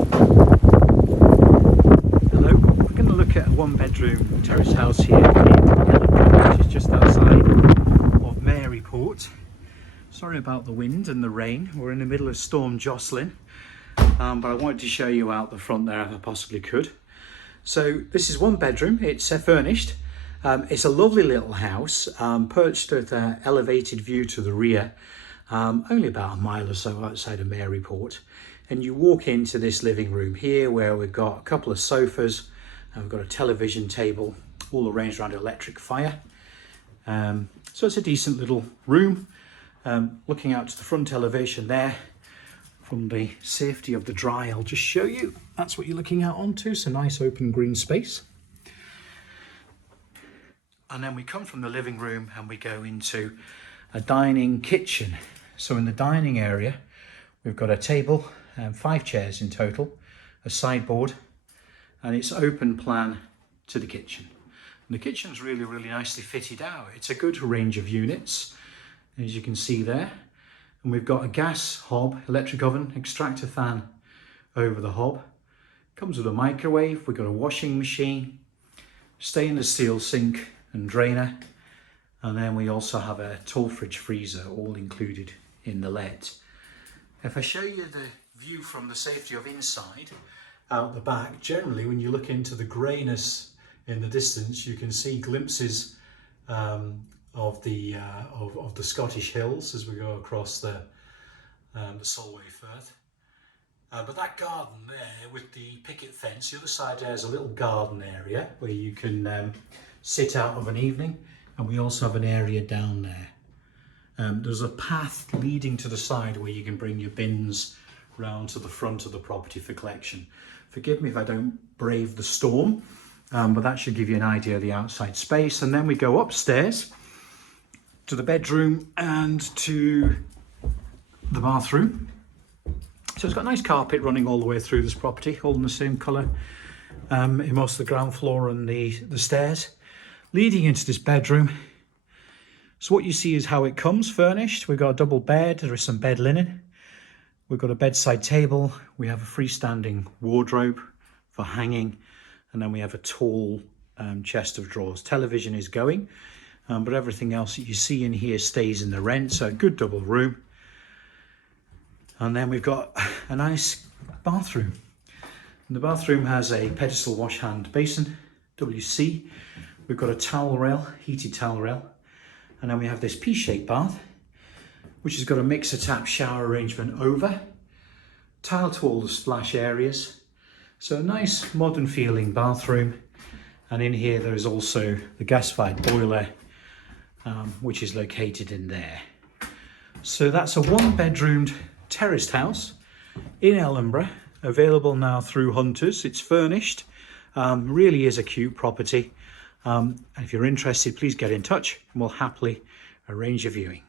Hello, we're going to look at a one-bedroom terrace house here in Ellenborough, which is just outside of Maryport. Sorry about the wind and the rain, we're in the middle of Storm Jocelyn, but I wanted to show you out the front there if I possibly could. So this is one bedroom, it's furnished. It's a lovely little house, perched with an elevated view to the rear, only about a mile or so outside of Maryport. And you walk into this living room here where we've got a couple of sofas, and we've got a television table, all arranged around electric fire. So it's a decent little room. Looking out to the front elevation there, from the safety of the dry, I'll just show you. That's what you're looking out onto, so nice open green space. And then we come from the living room and we go into a dining kitchen. So in the dining area, we've got a table and 5 chairs in total, a sideboard, and it's open plan to the kitchen. And the kitchen's really, really nicely fitted out. It's a good range of units, as you can see there. And we've got a gas hob, electric oven, extractor fan over the hob. Comes with a microwave, we've got a washing machine, stainless steel sink and drainer, and then we also have a tall fridge freezer, all included in the let. If I show you the view from the safety of inside, out the back, generally when you look into the greyness in the distance, you can see glimpses of the Scottish hills as we go across the Solway Firth. But that garden there with the picket fence, the other side there is a little garden area where you can sit out of an evening, and we also have an area down there. There's a path leading to the side where you can bring your bins round to the front of the property for collection. Forgive me if I don't brave the storm, but that should give you an idea of the outside space. And then we go upstairs to the bedroom and to the bathroom. So it's got nice carpet running all the way through this property, all in the same colour in most of the ground floor and the stairs. Leading into this bedroom, so what you see is how it comes furnished. We've got a double bed, there is some bed linen. We've got a bedside table, we have a freestanding wardrobe for hanging, and then we have a tall chest of drawers. Television is going, but everything else that you see in here stays in the rent, so a good double room. And then we've got a nice bathroom. And the bathroom has a pedestal wash hand basin, WC. We've got a towel rail, heated towel rail. And then we have this P-shaped bath, which has got a mixer tap shower arrangement over, tile to all the splash areas. So a nice modern feeling bathroom. And in here there is also the gas-fired boiler, which is located in there. So that's a one-bedroomed terraced house in Ellenborough, available now through Hunters. It's furnished, really is a cute property. And if you're interested, please get in touch and we'll happily arrange a viewing.